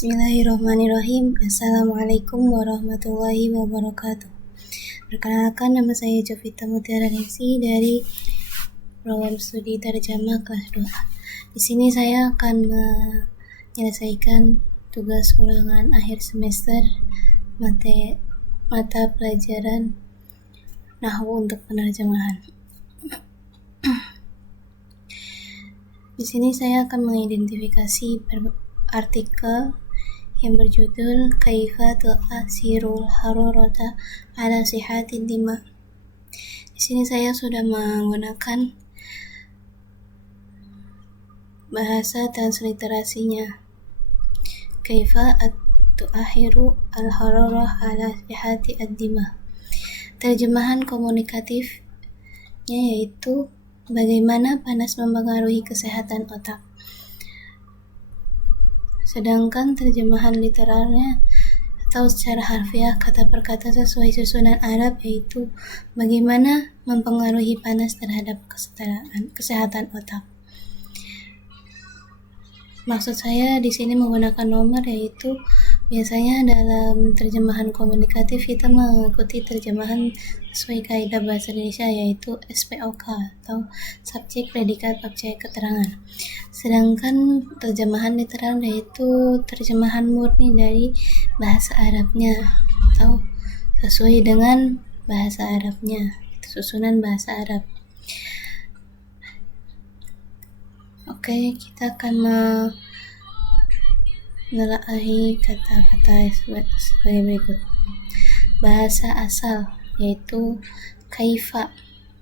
Bismillahirrahmanirrahim. Assalamualaikum warahmatullahi wabarakatuh. Perkenalkan, nama saya Jovita Mutiara Ningsi dari program studi Terjemah kelas 2. Di sini saya akan menyelesaikan tugas ulangan akhir semester mata pelajaran Nahwu untuk penerjemahan. Di sini saya akan mengidentifikasi artikel yang berjudul Kaifa tu'athirul hararata ala sihatid dima. Di sini saya sudah menggunakan bahasa transliterasinya. Kaifa tu'athiru al-hararah ala sihati ad-dima. Terjemahan komunikatifnya yaitu bagaimana panas mempengaruhi kesehatan otak. Sedangkan terjemahan literalnya atau secara harfiah kata per kata sesuai susunan Arab yaitu bagaimana mempengaruhi panas terhadap kesehatan otak. Maksud saya di sini menggunakan nomor yaitu biasanya dalam terjemahan komunikatif kita mengikuti terjemahan sesuai kaidah bahasa Indonesia yaitu SPOK atau subjek, predikat, objek, keterangan. Sedangkan terjemahan literal yaitu terjemahan murni dari bahasa Arabnya atau sesuai dengan bahasa Arabnya, susunan bahasa Arab. Oke, kita akan menelaah kata-kata sebagai berikut. Bahasa asal yaitu kaifa.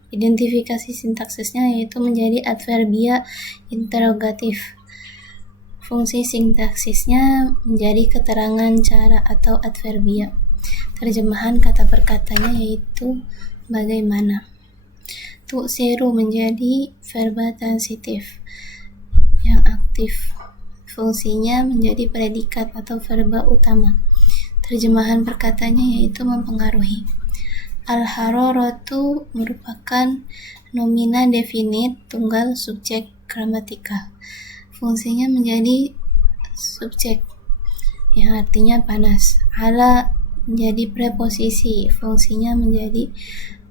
Identifikasi sintaksisnya yaitu menjadi adverbia interogatif. Fungsi sintaksisnya menjadi keterangan cara atau adverbia. Terjemahan kata per katanya yaitu bagaimana. Tu'siru menjadi verba transitif yang aktif. Fungsinya menjadi predikat atau verba utama. Terjemahan perkatanya yaitu mempengaruhi. Al-hararatu merupakan nomina definit tunggal subjek gramatikal. Fungsinya menjadi subjek yang artinya panas. Ala menjadi preposisi. Fungsinya menjadi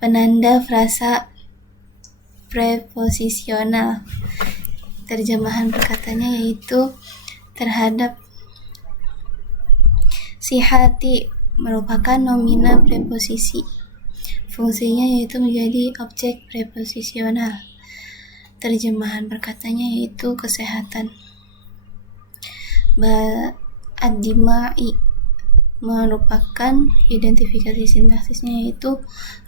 penanda frasa preposisional. Terjemahan perkatanya yaitu terhadap. Sihati merupakan nomina preposisi. Fungsinya yaitu menjadi objek preposisional. Terjemahan perkatanya yaitu kesehatan. Ad-dimai merupakan identifikasi sintaksisnya yaitu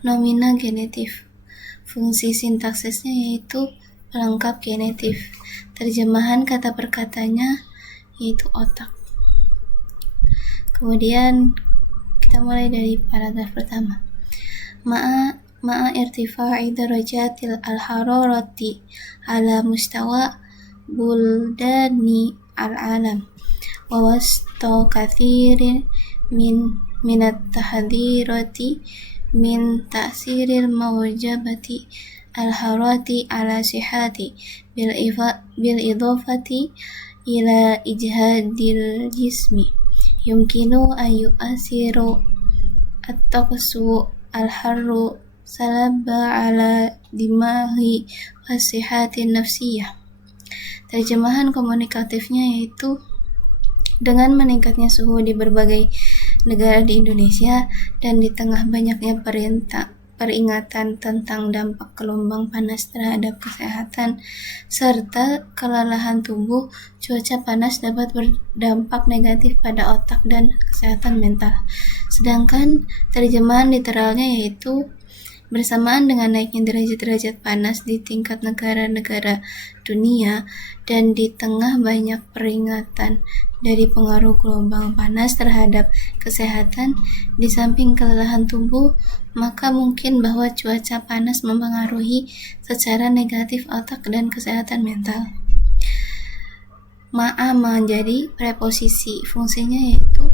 nomina genetif. Fungsi sintaksisnya yaitu pelengkap genetif. Terjemahan kata per katanya yaitu otak. Kemudian kita mulai dari paragraf pertama. Ma'a irtifa'i darajatil al-hararati ala mustawa buldani al-alam wa wasta kathirin minat tahdhirati min ta'siril mawjabati al-harati ala sihati bil idhafati ila ijhadil jismi yumkinu ayu asiru at-taqsu al-harru salaba ala dimahi wasihatin nafsiyah. Terjemahan komunikatifnya yaitu dengan meningkatnya suhu di berbagai negara di Indonesia dan di tengah banyaknya peringatan tentang dampak gelombang panas terhadap kesehatan serta kelelahan tubuh, cuaca panas dapat berdampak negatif pada otak dan kesehatan mental. Sedangkan terjemahan literalnya yaitu bersamaan dengan naiknya derajat-derajat panas di tingkat negara-negara dunia dan di tengah banyak peringatan dari pengaruh gelombang panas terhadap kesehatan, di samping kelelahan tubuh, maka mungkin bahwa cuaca panas mempengaruhi secara negatif otak dan kesehatan mental. Ma'a menjadi preposisi, fungsinya yaitu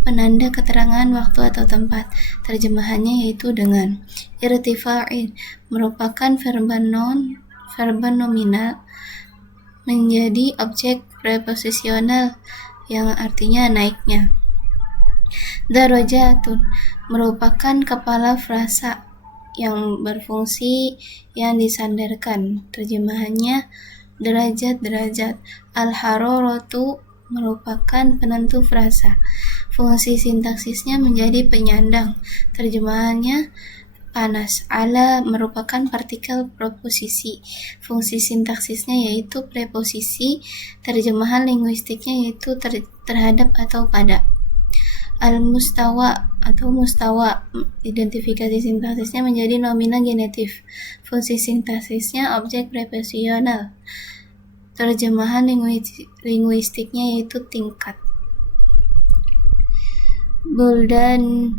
penanda keterangan waktu atau tempat. Terjemahannya yaitu dengan. Irtifa'in merupakan verba nominal menjadi objek preposisional yang artinya naiknya. Darajatun merupakan kepala frasa yang berfungsi yang disandarkan. Terjemahannya derajat-derajat. Al-hararatu merupakan penentu frasa. Fungsi sintaksisnya menjadi penyandang. Terjemahannya panas. Ala merupakan partikel preposisi. Fungsi sintaksisnya yaitu preposisi. Terjemahan linguistiknya yaitu terhadap atau pada. Al-mustawa atau mustawa, identifikasi sintaksisnya menjadi nomina genetif. Fungsi sintaksisnya objek preposisional. Terjemahan linguistiknya yaitu tingkat.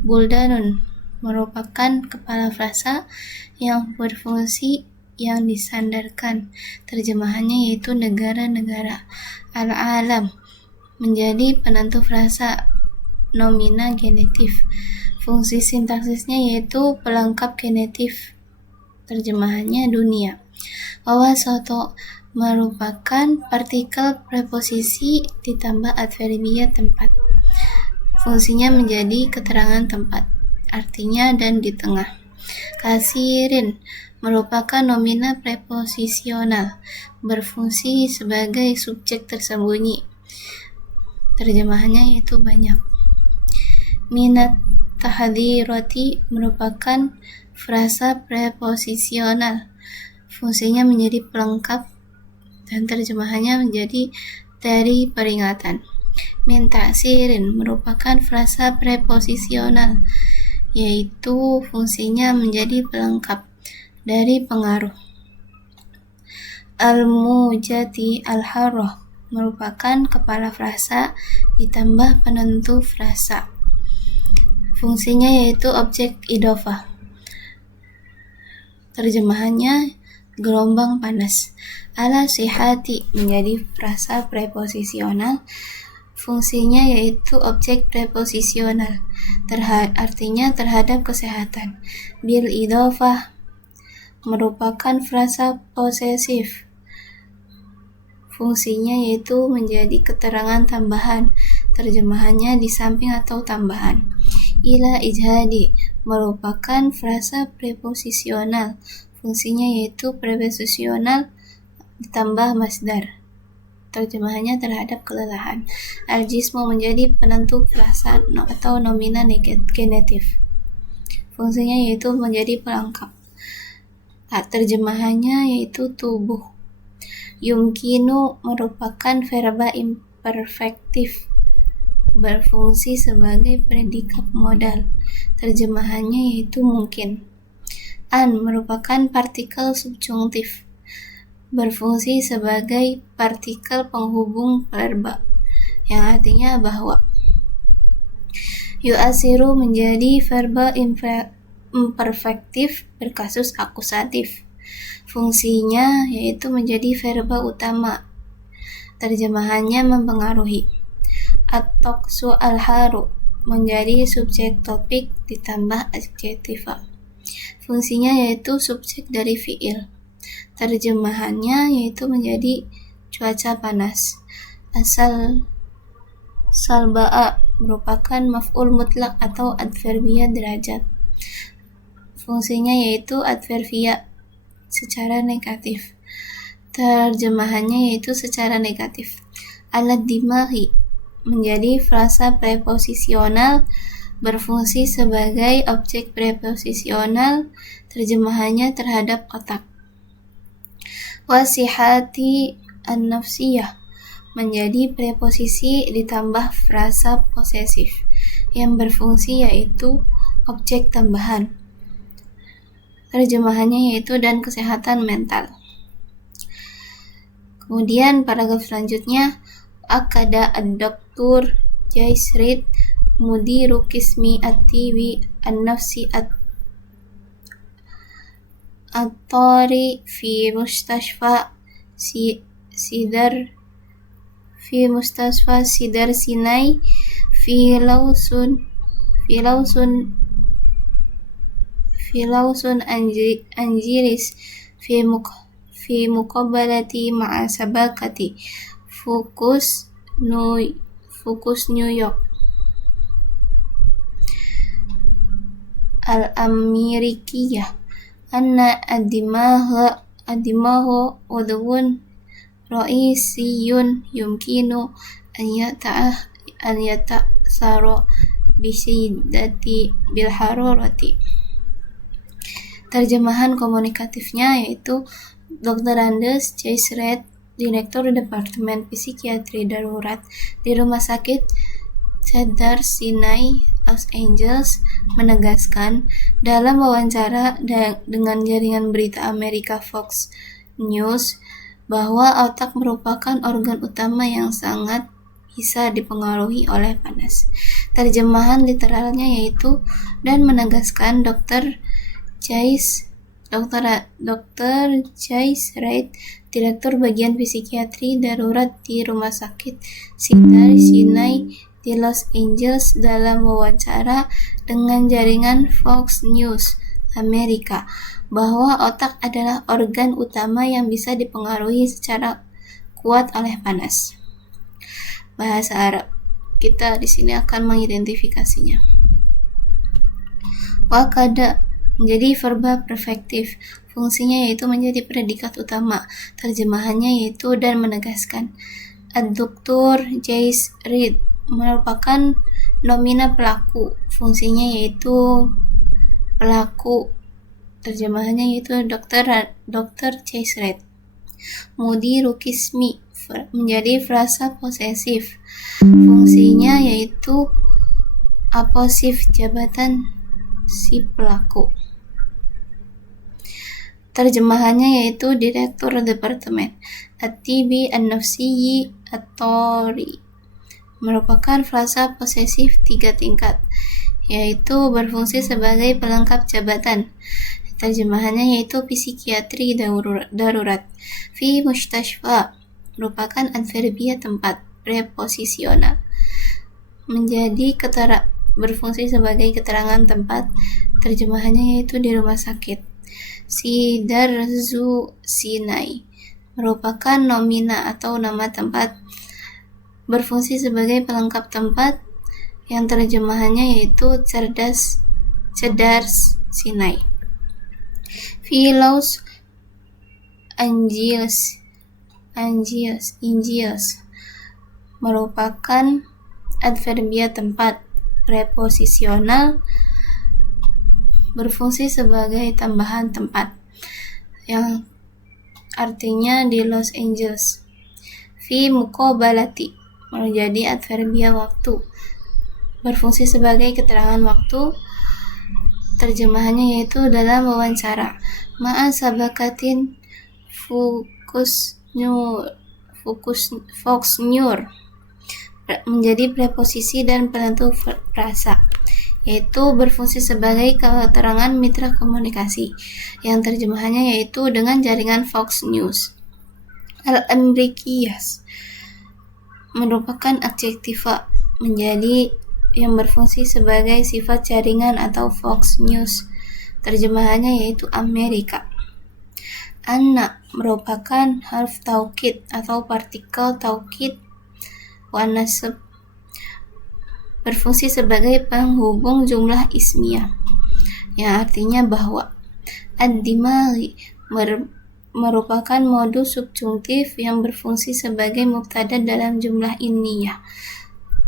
Buldanun merupakan kepala frasa yang berfungsi yang disandarkan. Terjemahannya yaitu negara-negara. Al-alam menjadi penentu frasa nomina genetif. Fungsi sintaksisnya yaitu pelengkap genetif. Terjemahannya dunia. Wawasoto merupakan partikel preposisi ditambah adverbia tempat. Fungsinya menjadi keterangan tempat, artinya dan di tengah. Kasirin merupakan nomina preposisional, berfungsi sebagai subjek tersembunyi. Terjemahannya yaitu banyak. Minat tahdirati merupakan frasa preposisional. Fungsinya menjadi pelengkap dan terjemahannya menjadi dari peringatan. Min ta'sirin merupakan frasa preposisional, yaitu fungsinya menjadi pelengkap dari pengaruh. Al-mujati al-harrah merupakan kepala frasa ditambah penentu frasa. Fungsinya yaitu objek idhofah. Terjemahannya gelombang panas. Ala sihati menjadi frasa preposisional. Fungsinya yaitu objek preposisional. Artinya terhadap kesehatan. Bil idhofah merupakan frasa posesif. Fungsinya yaitu menjadi keterangan tambahan. Terjemahannya di samping atau tambahan. Ila ijhadi merupakan frasa preposisional. Fungsinya yaitu preposisional ditambah masdar. Terjemahannya terhadap kelelahan. Al-jismu menjadi penentu frasa atau nomina genetif. Fungsinya yaitu menjadi pelengkap. Terjemahannya yaitu tubuh. Yumkinu merupakan verba imperfektif, berfungsi sebagai predikat modal. Terjemahannya yaitu mungkin. An merupakan partikel subjungtif, berfungsi sebagai partikel penghubung verba, yang artinya bahwa. Yu'asiru menjadi verba imperfektif berkasus akusatif. Fungsinya yaitu menjadi verba utama. Terjemahannya mempengaruhi. At-toksu al-haru menjadi subjek topik ditambah adjektiva. Fungsinya yaitu subjek dari fiil. Terjemahannya yaitu menjadi cuaca panas. Asal salba'a merupakan maf'ul mutlak atau adverbia derajat. Fungsinya yaitu adverbia secara negatif. Terjemahannya yaitu secara negatif. Alat dimahi menjadi frasa preposisional, berfungsi sebagai objek preposisional. Terjemahannya terhadap otak. Wasihati an-nafsiyah menjadi preposisi ditambah frasa posesif yang berfungsi yaitu objek tambahan. Terjemahannya yaitu dan kesehatan mental. Kemudian paragraf selanjutnya, akada ad-doktur Jaisrid mudiru kismi at-tibi an-nafsi at-tari fi mustashfa Sidar Sinai fi lausun anjiris fi muqabalati ma'a sabakati fukus Focus New York. Al-Amerikiyah anna adimahu udhun ra'isiyun yumkinu an yatasara bisiddati bil hararati. Terjemahan komunikatifnya yaitu Dr. Anders Chase Reid, Direktur Departemen Psikiatri Darurat di Rumah Sakit Cedar Sinai, Los Angeles, menegaskan dalam wawancara dengan jaringan berita Amerika Fox News bahwa otak merupakan organ utama yang sangat bisa dipengaruhi oleh panas. Terjemahan literalnya yaitu dan menegaskan Dr. Chase Reid, Direktur Bagian Psikiatri Darurat di Rumah Sakit Cedar Sinai di Los Angeles dalam wawancara dengan jaringan Fox News Amerika bahwa otak adalah organ utama yang bisa dipengaruhi secara kuat oleh panas. Bahasa Arab. Kita di sini akan mengidentifikasinya. Wakada menjadi verba perfektif. Fungsinya yaitu menjadi predikat utama. Terjemahannya yaitu dan menegaskan. Ad-Doktor Chase Reid merupakan nomina pelaku. Fungsinya yaitu pelaku. Terjemahannya yaitu Dr. Chase Reid. Mudiru Kismi menjadi frasa posesif. Fungsinya yaitu aposif jabatan si pelaku. Terjemahannya yaitu Direktur Departemen At-Tibi An-Nafsiyyi At-Tori merupakan frasa posesif 3 tingkat, yaitu berfungsi sebagai pelengkap jabatan. Terjemahannya yaitu psikiatri darurat. Fi mustashfa merupakan adverbia tempat, preposisional. Menjadi berfungsi sebagai keterangan tempat. Terjemahannya yaitu di rumah sakit. Cedar Sinai merupakan nomina atau nama tempat, berfungsi sebagai pelengkap tempat, yang terjemahannya yaitu Cedar Sinai. Fi Los Angeles merupakan adverbia tempat, preposisional, berfungsi sebagai tambahan tempat, yang artinya di Los Angeles. Fi muqabalati menjadi adverbia waktu, berfungsi sebagai keterangan waktu. Terjemahannya yaitu dalam wawancara. Ma'a sabakatin Fox News menjadi preposisi dan penentu frasa, yaitu berfungsi sebagai keterangan mitra komunikasi, yang terjemahannya yaitu dengan jaringan Fox News. Al-Amerikiyah merupakan adjektiva, menjadi yang berfungsi sebagai sifat jaringan atau Fox News. Terjemahannya yaitu Amerika. Anna merupakan harf taukid atau partikel taukid wanasab, berfungsi sebagai penghubung jumlah ismiyah, yang artinya bahwa. Ad-dimaghi merupakan modus subjungtif yang berfungsi sebagai mubtada dalam jumlah inniyah,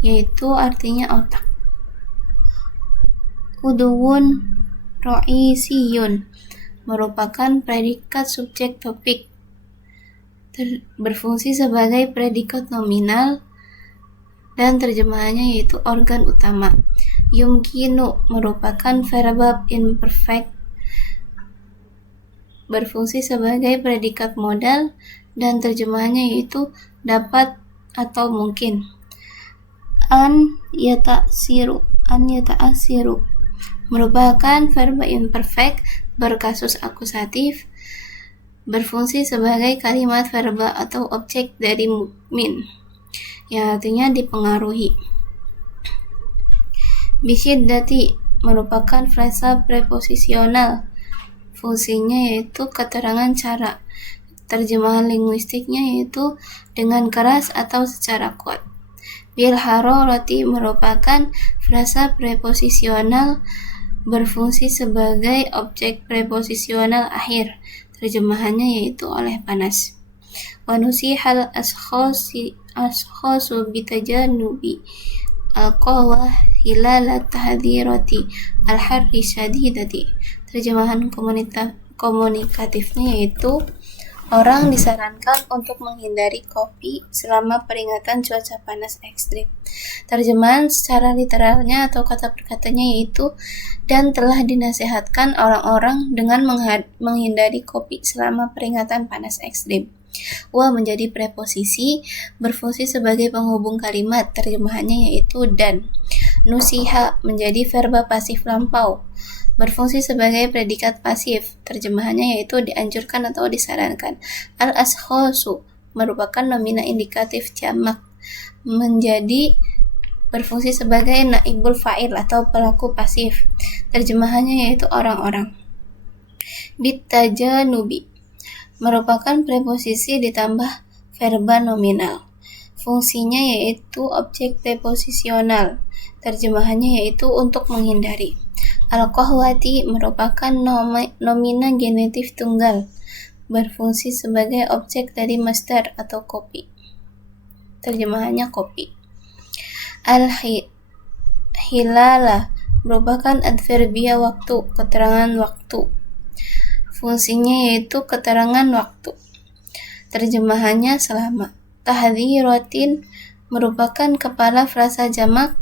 yaitu artinya otak. Udhun ra'isiyun merupakan predikat subjek topik, berfungsi sebagai predikat nominal, dan terjemahannya yaitu organ utama. Yumkinu merupakan verb imperfect, berfungsi sebagai predikat modal, dan terjemahannya yaitu dapat atau mungkin. An yata'asiru merupakan verb imperfect berkasus akusatif, berfungsi sebagai kalimat verba atau objek dari min, yang artinya dipengaruhi. Bisyiddati merupakan frasa preposisional, fungsinya yaitu keterangan cara. Terjemahan linguistiknya yaitu dengan keras atau secara kuat. Bil harorati merupakan frasa preposisional berfungsi sebagai objek preposisional akhir. Terjemahannya yaitu oleh panas. Wa nusihal ashkhasu bitajanubi al-qahwa hilal tahdhirati al-harri syadidati. Terjemahan komunikatifnya yaitu orang disarankan untuk menghindari kopi selama peringatan cuaca panas ekstrim. Terjemahan secara literalnya atau kata per katanya yaitu dan telah dinasihatkan orang-orang dengan menghindari kopi selama peringatan panas ekstrim. Wa menjadi preposisi berfungsi sebagai penghubung kalimat. Terjemahannya yaitu dan. Nusiha menjadi verba pasif lampau berfungsi sebagai predikat pasif. Terjemahannya yaitu dianjurkan atau disarankan. Al-ashkhasu merupakan nomina indikatif jamak menjadi berfungsi sebagai naibul fa'il atau pelaku pasif. Terjemahannya yaitu orang-orang. Bitajanubi merupakan preposisi ditambah verba nominal. Fungsinya yaitu objek preposisional. Terjemahannya yaitu untuk menghindari. Al-qahwati merupakan nomina genetif tunggal berfungsi sebagai objek dari masdar atau kopi. Terjemahannya kopi. Al-hilala merupakan adverbia waktu, keterangan waktu. Fungsinya yaitu keterangan waktu. Terjemahannya selama. Tahdhiratin merupakan kepala frasa jamak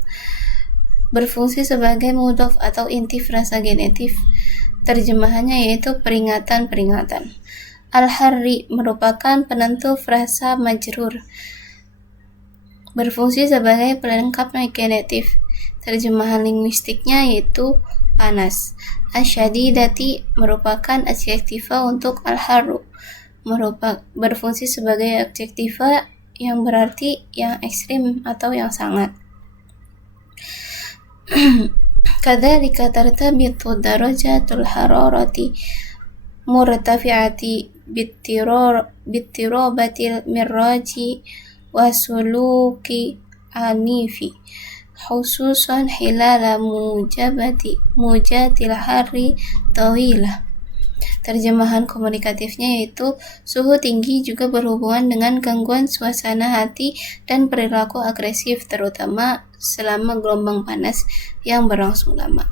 berfungsi sebagai mudhof atau inti frasa genetif. Terjemahannya yaitu peringatan-peringatan. Al-harri merupakan penentu frasa majrur berfungsi sebagai pelengkap genetif. Terjemahan linguistiknya yaitu panas. Asyadidati merupakan adjektiva untuk al-harru, berfungsi sebagai adjektiva yang berarti yang ekstrim atau yang sangat. Kadzalika tartabitu darajatul hararati murtafi'ati bittirobatil mirraji wa suluki anifi khususan hilala mujatil hari tawilah. Terjemahan komunikatifnya yaitu suhu tinggi juga berhubungan dengan gangguan suasana hati dan perilaku agresif, terutama selama gelombang panas yang berlangsung lama.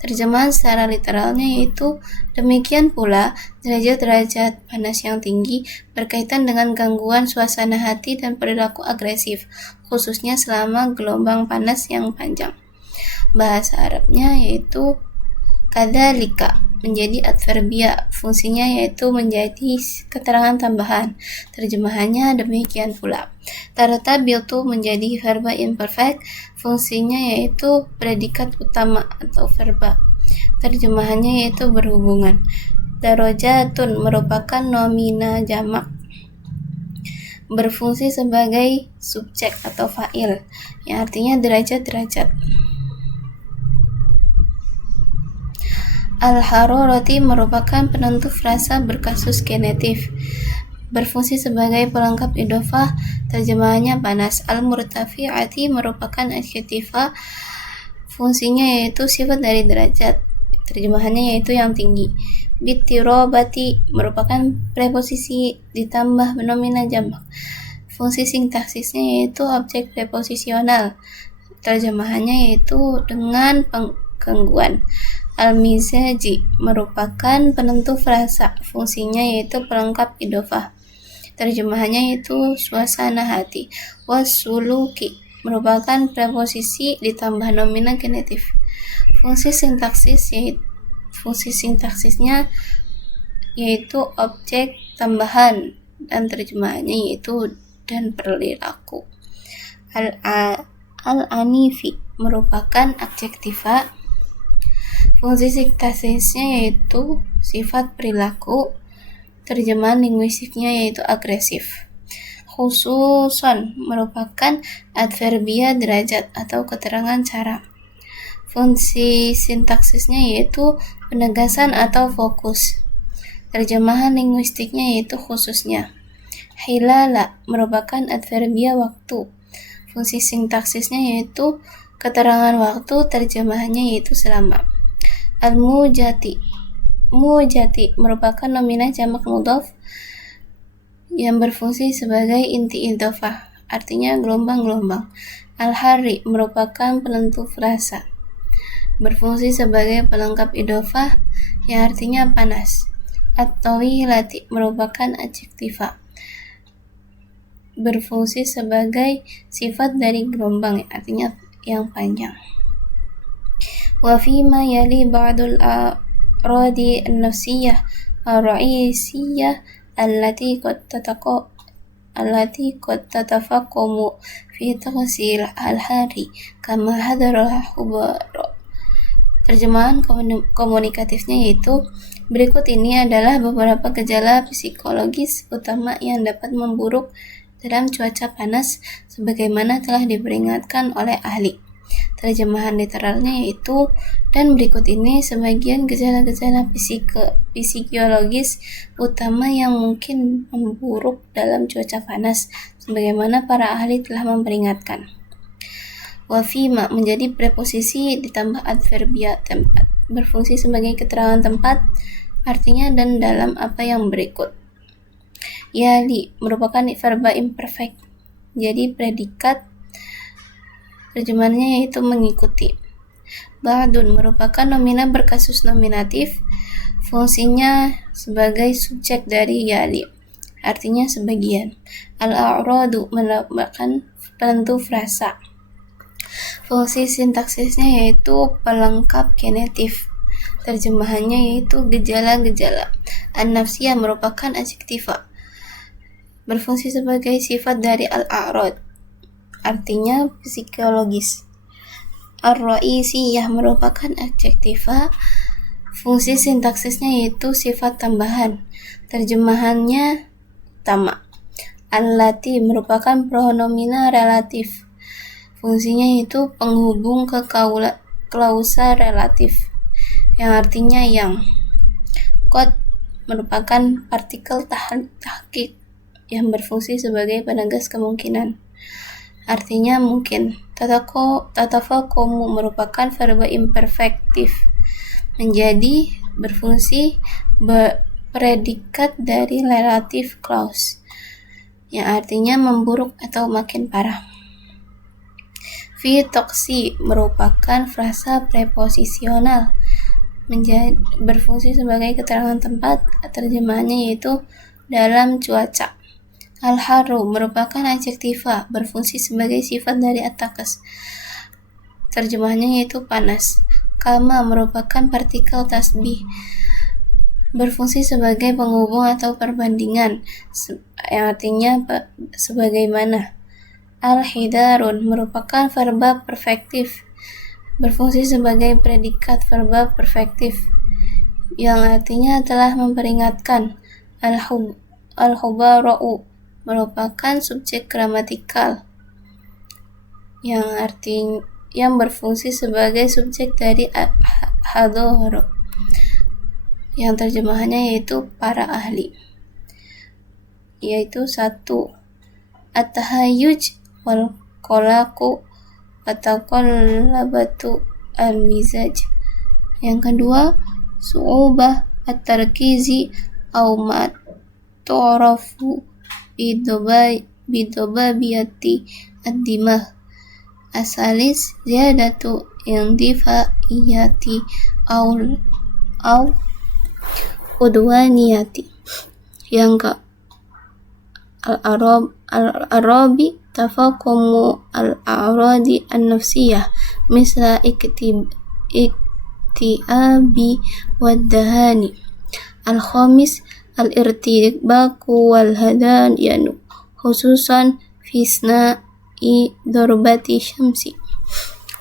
Terjemahan secara literalnya yaitu demikian pula derajat-derajat panas yang tinggi berkaitan dengan gangguan suasana hati dan perilaku agresif, khususnya selama gelombang panas yang panjang. Bahasa Arabnya yaitu kadzalika menjadi adverbia, fungsinya yaitu menjadi keterangan tambahan. Terjemahannya demikian pula. Tartabitu menjadi verba imperfect, fungsinya yaitu predikat utama atau verba. Terjemahannya yaitu berhubungan. Darajatun merupakan nomina jamak berfungsi sebagai subjek atau fa'il yang artinya derajat-derajat. Al-hararati merupakan penentu frasa berkasus genetif berfungsi sebagai pelengkap idhofah. Terjemahannya panas. Al-murtafi'ati merupakan adjektiva, fungsinya yaitu sifat dari derajat. Terjemahannya yaitu yang tinggi. Bittirobati merupakan preposisi ditambah nomina jamak. Fungsi sintaksisnya yaitu objek preposisional. Terjemahannya yaitu dengan gangguan. Al-mizaji merupakan penentu frasa, fungsinya yaitu pelengkap idhofah. Terjemahannya yaitu suasana hati. Wasuluki merupakan preposisi ditambah nomina genetif. Fungsi sintaksisnya yaitu objek tambahan dan terjemahannya yaitu dan perilaku. Al-anifi merupakan adjektiva. Fungsi sintaksisnya yaitu sifat perilaku. Terjemahan linguistiknya yaitu agresif. Khususon merupakan adverbia derajat atau keterangan cara. Fungsi sintaksisnya yaitu penegasan atau fokus. Terjemahan linguistiknya yaitu khususnya. Hilala merupakan adverbia waktu. Fungsi sintaksisnya yaitu keterangan waktu, terjemahannya yaitu selama. Al-mujati merupakan nominah jamak mudhaf yang berfungsi sebagai inti idhofah, artinya gelombang-gelombang. Al-hari merupakan penentu frasa, berfungsi sebagai pelengkap idhofah yang artinya panas. At-tawilati merupakan adjektiva, berfungsi sebagai sifat dari gelombang, artinya yang panjang. Wa fima yali ba'dul a'radi an-nafsiyah ar-ra'isiyah allati qad tatafaqamu fi tafsil al-hari kama hadara hubara. Terjemahan komunikatifnya yaitu, berikut ini adalah beberapa gejala psikologis utama yang dapat memburuk dalam cuaca panas sebagaimana telah diperingatkan oleh ahli. Terjemahan literalnya yaitu, dan berikut ini sebagian gejala-gejala psikologis utama yang mungkin memburuk dalam cuaca panas sebagaimana para ahli telah memperingatkan. Wa fima menjadi preposisi ditambah adverbia tempat, berfungsi sebagai keterangan tempat, artinya dan dalam apa yang berikut. Yali merupakan verba imperfect, jadi predikat, terjemahannya yaitu mengikuti. Ba'dun merupakan nominah berkasus nominatif, fungsinya sebagai subjek dari yali, artinya sebagian. Al-a'radu merupakan penentu frasa, fungsi sintaksisnya yaitu pelengkap genetif, terjemahannya yaitu gejala-gejala. An-nafsiyah merupakan adjektiva, berfungsi sebagai sifat dari al-a'rad, artinya psikologis. Ar-ra'isiyah merupakan adjektiva, fungsi sintaksisnya yaitu sifat tambahan, terjemahannya utama. Allati merupakan pronomina relatif, fungsinya yaitu penghubung ke klausa relatif, yang artinya yang. Qad merupakan partikel tahqiq yang berfungsi sebagai penegas kemungkinan, artinya mungkin. Tatafaqamu merupakan verba imperfektif, menjadi berfungsi predikat dari relative clause, yang artinya memburuk atau makin parah. Fi toksi merupakan frasa preposisional, berfungsi sebagai keterangan tempat, terjemahannya yaitu dalam cuaca. Al-haru merupakan adjektiva, berfungsi sebagai sifat dari at-takas, terjemahannya yaitu panas. Kama merupakan partikel tasbih, berfungsi sebagai penghubung atau perbandingan, yang artinya sebagaimana. Al-hidarun merupakan verba perfektif, berfungsi sebagai predikat verba perfektif, yang artinya telah memperingatkan. Al-hubara'u merupakan subjek gramatikal, yang berfungsi sebagai subjek dari hadoro, yang terjemahannya yaitu para ahli, yaitu 1. At-tahayyuj wal qalaqu wataqallabatu al-mizaj. Yang kedua, su'ubah at-tarkizi au ma tu'rafu bidobabiyati ad-dimah. Asalis ziyadatu indifa'iyati au udwaniyati. Yang ke al-arabi tafaqumu al-a'radi an-nafsiyah misla iktiabi wad-dahani. Al-khamis al-irtibaku wal-hadayanu khususan fisna'i darbati syamsi.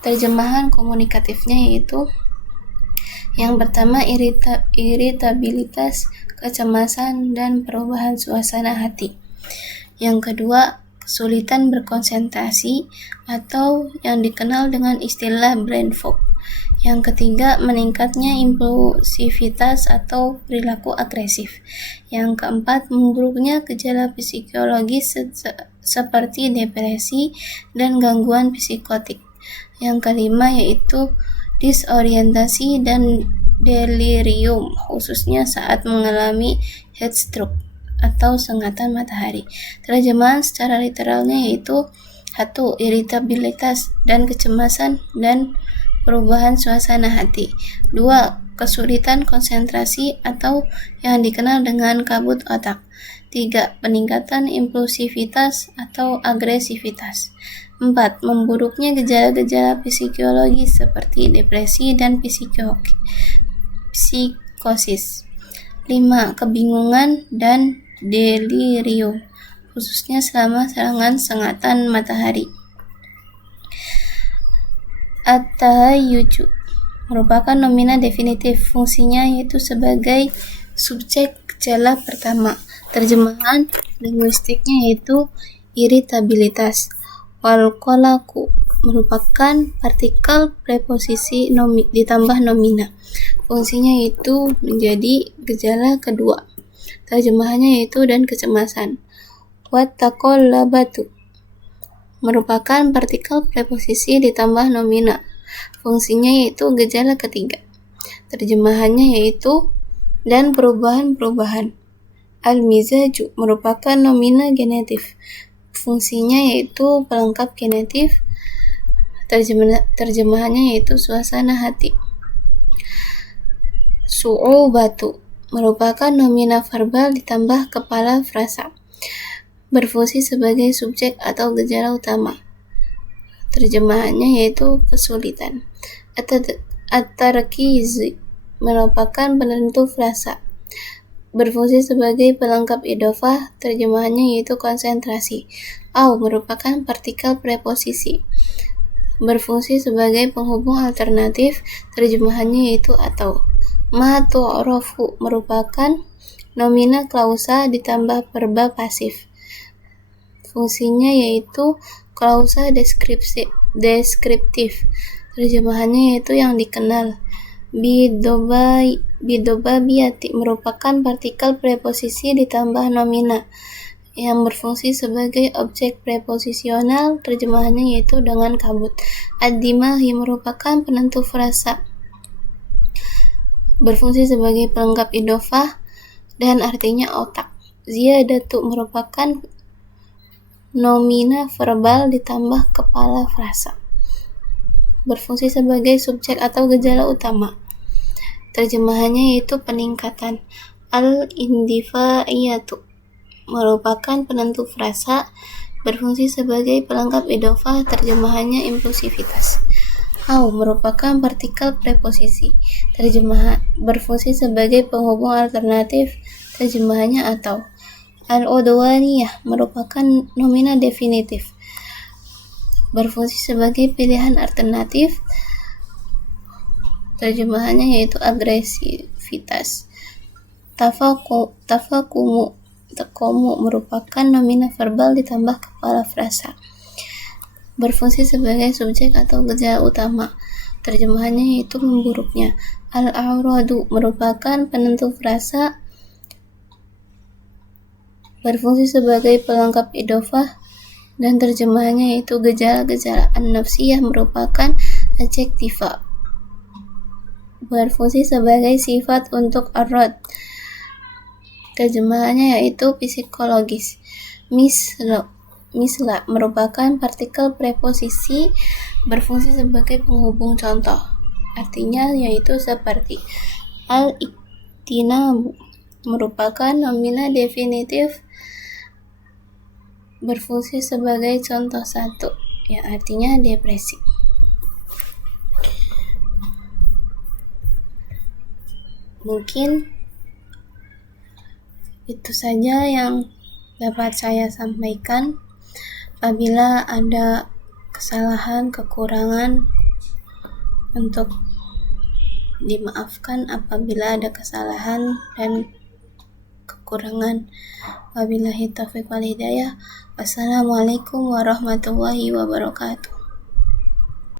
Terjemahan komunikatifnya yaitu, yang pertama iritabilitas, kecemasan, dan perubahan suasana hati. Yang kedua, kesulitan berkonsentrasi atau yang dikenal dengan istilah brain fog. Yang ketiga, meningkatnya impulsivitas atau perilaku agresif. Yang keempat, memburuknya gejala psikologis seperti depresi dan gangguan psikotik. Yang kelima yaitu disorientasi dan delirium, khususnya saat mengalami heat stroke atau sengatan matahari. Terjemahan secara literalnya yaitu 1. Iritabilitas dan kecemasan dan perubahan suasana hati. 2. Kesulitan konsentrasi atau yang dikenal dengan kabut otak. 3. Peningkatan impulsivitas atau agresivitas. 4. Memburuknya gejala-gejala psikologis seperti depresi dan psikosis. 5. Kebingungan dan delirium, khususnya selama serangan sengatan matahari. At-tahayyuj merupakan nomina definitif, fungsinya yaitu sebagai subjek gejala pertama. Terjemahan linguistiknya yaitu iritabilitas. Wal qalaku merupakan partikel preposisi ditambah nomina. Fungsinya yaitu menjadi gejala kedua. Terjemahannya yaitu dan kecemasan. Wat taqallabatu merupakan partikel preposisi ditambah nomina. Fungsinya yaitu gejala ketiga. Terjemahannya yaitu dan perubahan-perubahan. Al-mizaju merupakan nomina genetif. Fungsinya yaitu pelengkap genetif. Terjemahannya yaitu suasana hati. Su'ubatu merupakan nomina verbal ditambah kepala frasa. Berfungsi sebagai subjek atau gejala utama. Terjemahannya yaitu kesulitan. At-tarkiz merupakan penentu frasa. Berfungsi sebagai pelengkap idofah, terjemahannya yaitu konsentrasi. Au merupakan partikel preposisi. Berfungsi sebagai penghubung alternatif, terjemahannya yaitu atau. Ma tu'rafu merupakan nomina klausa ditambah verba pasif. Fungsinya yaitu klausa deskriptif. Terjemahannya yaitu yang dikenal. Bidobabiyati merupakan partikel preposisi ditambah nomina yang berfungsi sebagai objek preposisional, terjemahannya yaitu dengan kabut. Ad-dimahi merupakan penentu frasa. Berfungsi sebagai pelengkap idofah dan artinya otak. Ziyadatu merupakan nomina verbal ditambah kepala frasa. Berfungsi sebagai subjek atau gejala utama. Terjemahannya yaitu peningkatan. Al-indifa'iyatu merupakan penentu frasa, berfungsi sebagai pelengkap idofah, terjemahannya impulsivitas. Au merupakan partikel preposisi, terjemahan berfungsi sebagai penghubung alternatif, terjemahannya atau. Al-udwaniyah merupakan nomina definitif, berfungsi sebagai pilihan alternatif, terjemahannya yaitu agresivitas. Tafakumu merupakan nomina verbal ditambah kepala frasa. Berfungsi sebagai subjek atau gejala utama. Terjemahannya yaitu memburuknya. Al-a'radu merupakan penentu frasa. Berfungsi sebagai pelengkap idofah dan terjemahannya yaitu gejala-gejala. An-nafsiyah merupakan adjektiva. Berfungsi sebagai sifat untuk arad. Terjemahannya yaitu psikologis. Misla merupakan partikel preposisi, berfungsi sebagai penghubung contoh. Artinya yaitu seperti. Al-iktinabu merupakan nomina definitif, berfungsi sebagai contoh satu, yang artinya depresi. Mungkin itu saja yang dapat saya sampaikan. Apabila ada kesalahan, kekurangan, untuk dimaafkan apabila ada kesalahan dan kekurangan. Wabillahi taufiq wal hidayah. Wassalamualaikum warahmatullahi wabarakatuh.